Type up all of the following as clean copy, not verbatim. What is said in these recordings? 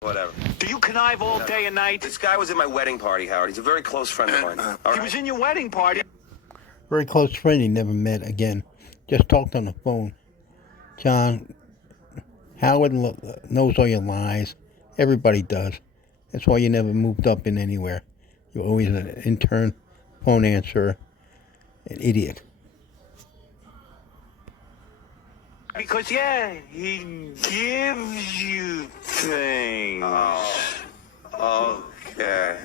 Whatever. Do you connive all day and night? This guy was at my wedding party, Howard. He's a very close friend of mine. He was in your wedding party. Very close friend he never met again. Just talked on the phone. John, Howard knows all your lies. Everybody does. That's why you never moved up in anywhere. You're always an intern, phone answerer, an idiot. Because, yeah, he gives you things. Oh, okay.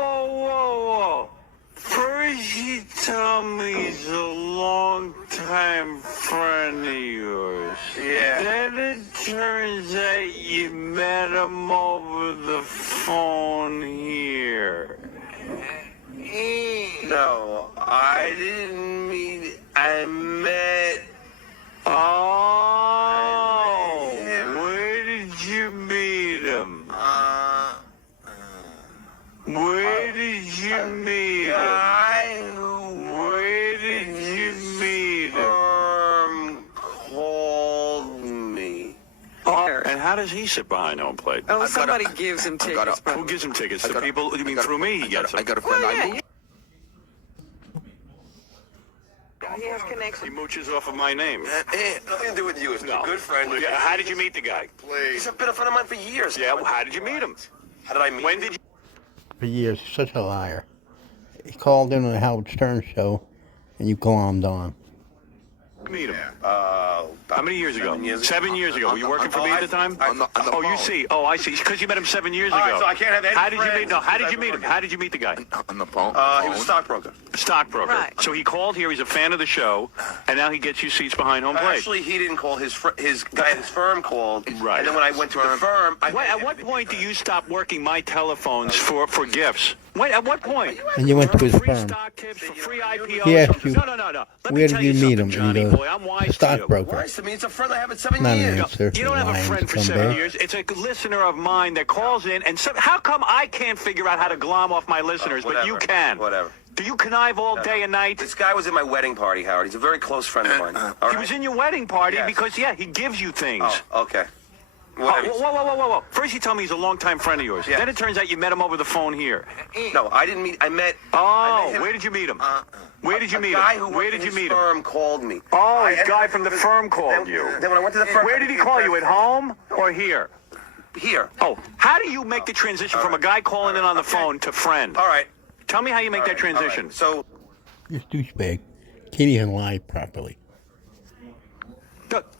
Whoa. First you tell me he's a long-time friend of yours. Yeah. Then it turns out you met him over the phone here. No, I didn't mean. I met. Oh, where did you meet him? Where did you meet him? Where did you meet him? Called me. And how does he sit behind home plate? Oh, somebody gives him tickets. Who gives him tickets? The people, you mean through me he gets them? I got a friend. He has He connection. mooches off of my name. Nothing to do with you. It's a good friend. Yeah, how did you meet the guy? He's been a friend of mine for years. Yeah, well, how did you meet him? How did I meet When him? did you For years, he's such a liar. He called in on the Howard Stern show, and you glommed on. meet him? How How many years ago? 7 years ago. 7 years ago. Were you working for me at the time? Oh, you see. Oh, I see. Because you met him 7 years ago. All right, so I can't have any How did you meet? friends No, how did because you I meet him? work How did you meet the guy? On the phone. He was a stockbroker. Stockbroker. Right. So he called here. He's a fan of the show, and now he gets you seats behind home plate. Actually, he didn't call. His guy at his firm called. Right. And then when I went to the firm, I At what point do you stop working my telephones for gifts? At what point? And you went to his Free firm. stock tips for free IPOs. He asked you, No. Let me where tell did you meet him? something, And Johnny he goes, boy. I'm the wise to you. stockbroker. Nice to me. It's a friend I have at 7 Not an years. answer. You don't have a lying friend for scumbag. 7 years. It's a listener of mine that calls in, and how come I can't figure out how to glom off my listeners, but you can? Whatever. Do you connive all day and night? This guy was at my wedding party, Howard. He's a very close friend of mine. All He right? was in your wedding party Yes. because, yeah, he gives you things. Oh, okay. Oh, Whatever. whoa. First you tell me he's a longtime friend of yours. Yes. Then it turns out you met him over the phone here. No, I didn't meet. I met. Oh, him. where did you meet him? Where did you A meet guy him? who Where worked did in you his meet him? firm called me. Oh, I a ended guy up from the with- firm called then, you. Then when I went to the firm, Where did he call you? At home or here? Here. Oh, how do you make the transition from a guy calling in on the phone to friend? All right. Tell me how you make that All right. transition. So, You're a douchebag. Can't even lie properly.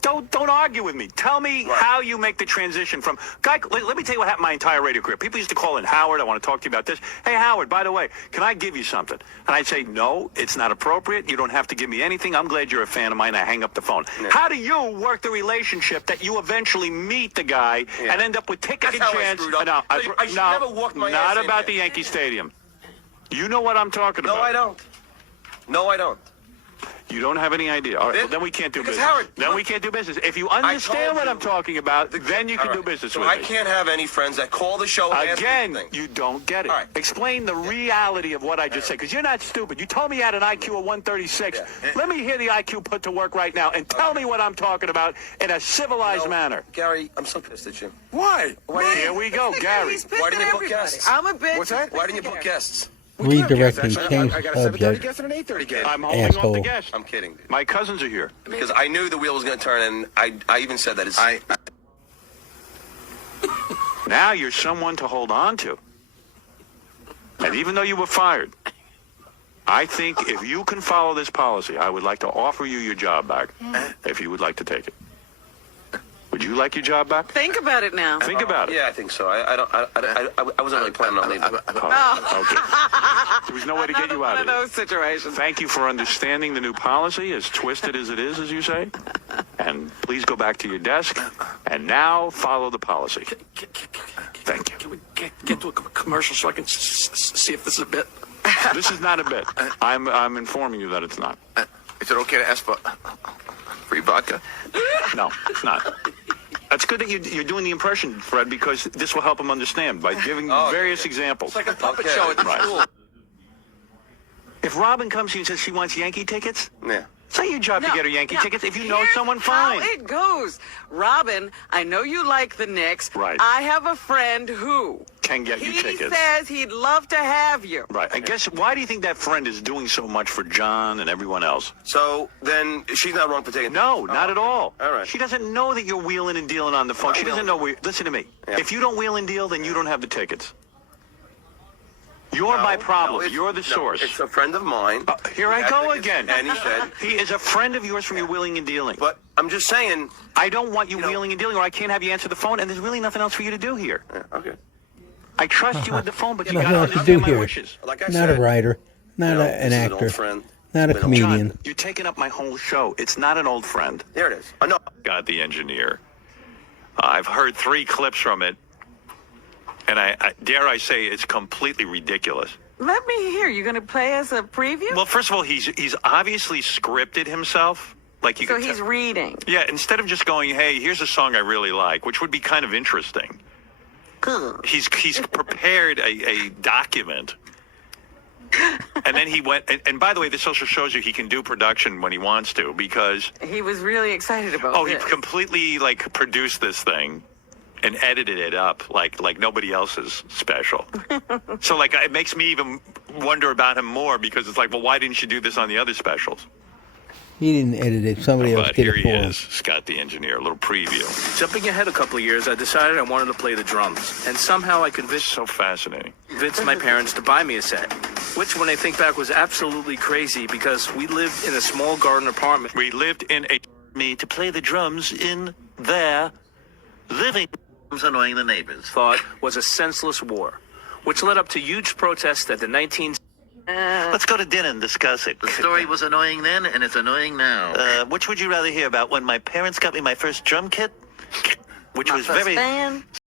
Don't argue with me. Tell me how you make the transition from guy. Let me tell you what happened my entire radio career. People used to call in, Howard, I want to talk to you about this. Hey, Howard, by the way, can I give you something? And I'd say, no, it's not appropriate. You don't have to give me anything. I'm glad you're a fan of mine. I hang up the phone. Yeah. How do you work the relationship that you eventually meet the guy and end up with ticket That's how I chance? screwed up. I should never walked my not ass in about there. the Yankee Stadium. You know what I'm talking no, about. I don't. No, I don't. You don't have any idea. All right, well, then we can't do Because business. Howard, Then we can't do business. If you understand told what you. I'm talking about, then you can All do right. business So with I me. can't have any friends that call the show and ask me Again, things. you don't get it. All right. Explain the reality of what I just said, because you're not stupid. You told me you had an IQ of 136. Yeah. Let me hear the IQ put to work right now and tell me what I'm talking about in a civilized manner. Gary, I'm so pissed at you. Why? Here we go, Gary. He's pissed Why at didn't you book everybody. guests? I'm a bitch. What's that? Why didn't you book guests? Redirecting, change I the got a 7:30 subject. guest and an 8:30 guest. I'm holding off the Asshole. guest. I'm kidding, dude. My cousins are here. Because I knew the wheel was going to turn, and I even said that. Now you're someone to hold on to. And even though you were fired, I think if you can follow this policy, I would like to offer you your job back if you would like to take it. Would you like your job back? Think about it now. Think about it. Yeah, I think so. I wasn't really planning on leaving. Oh, okay. There was no way to get Another you one out of of here. those situations. Thank you for understanding the new policy, as twisted as it is, as you say. And please go back to your desk and now follow the policy. Thank you. Can we get to a commercial so I can see if this is a bit? This is not a bit. I'm informing you that it's not. Is it okay to ask for free vodka? No, it's not. That's good that you're doing the impression, Fred, because this will help him understand by giving various examples. It's like a puppet Okay. show at the Right. school. If Robin comes here and says she wants Yankee tickets, Yeah. It's not your job to get her Yankee tickets. If you know Here's someone, how fine. it goes. Robin, I know you like the Knicks. Right. I have a friend who Can get you he tickets. says he'd love to have you. Right. I guess, why do you think that friend is doing so much for John and everyone else? So then she's not wrong for taking. No, not at all. All right. She doesn't know that you're wheeling and dealing on the phone. She doesn't know listen to me. Yeah. If you don't wheel and deal, then you don't have the tickets. You're my problem. You're the source. It's a friend of mine. Here I go again. And he said, He is a friend of yours from your wheeling and dealing. but I'm just saying. I don't want you wheeling and dealing, or I can't have you answer the phone, and there's really nothing else for you to do here. Okay. I trust you with the phone, but you Nothing got to else to understand do my here. wishes. Like I Not said, a writer, not you know, an this is an actor, old friend. not a Been comedian. John, you're taking up my whole show. It's not an old friend. There it is. I know. God, the engineer. I've heard 3 clips from it, and I dare I say it's completely ridiculous. Let me hear. You going to play as a preview? Well, first of all, he's obviously scripted himself. Like you so can he's reading. Yeah, instead of just going, hey, here's a song I really like, which would be kind of interesting. He's prepared a document. And then he went, and by the way, this also shows you he can do production when he wants to, because He was really excited about he this. completely produced this thing and edited it up like nobody else's special. So it makes me even wonder about him more, because it's like, well, why didn't you do this on the other specials? He didn't edit it. Somebody else But did here it he for him. is, Scott the engineer, a little preview. Jumping ahead a couple of years, I decided I wanted to play the drums. And somehow I So fascinating. convinced my parents to buy me a set. Which, when I think back, was absolutely crazy because we lived in a small garden apartment. We lived in me to play the drums in their living. Annoying the neighbors. Thought was a senseless war, which led up to huge protests at the 19... Let's go to dinner and discuss it. The story was annoying then, and it's annoying now. Which would you rather hear about? When my parents got me my first drum kit, which My was first very fan.